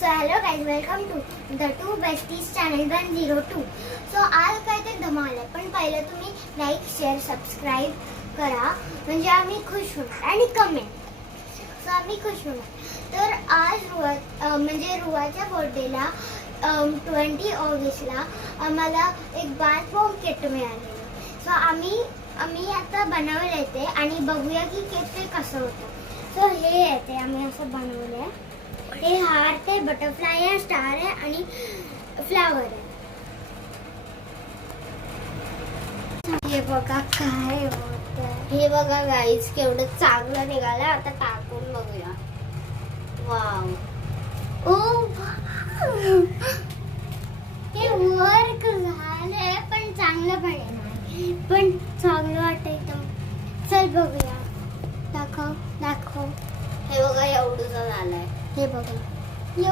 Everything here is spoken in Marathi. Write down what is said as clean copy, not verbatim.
So hello guys, welcome to the two besties channel 102. So आज काय ते धमाल आहे, पण पहिलं तुम्ही लाईक शेअर सबस्क्राईब करा, म्हणजे आम्ही खुश होणार आणि कमेंट. सो आम्ही खुश होणार. तर आज म्हणजे रुवाच्या बर्थडेला 20 ऑगस्टला आम्हाला एक बाथरूम किट मिळालेली. सो आम्ही आता बनवले ते आणि बघूया की केक ते कसं होतं. सो हे आहे ते आम्ही असं बनवलं आहे. हे हार्ट आहे, बटरफ्लाय आहे, स्टार आहे आणि फ्लावर आहे. हे बघा काय होतं. हे बघा गाईज केवढं चांगलं निघालं. आता टाकून बघूया. वाव, ओ हे वर्क झालंय, पण चांगलं पण नाही, पण चांगलं वाटतं. चल बघूया. दाखव. हे बघा एवढं झालंय. हे बघा.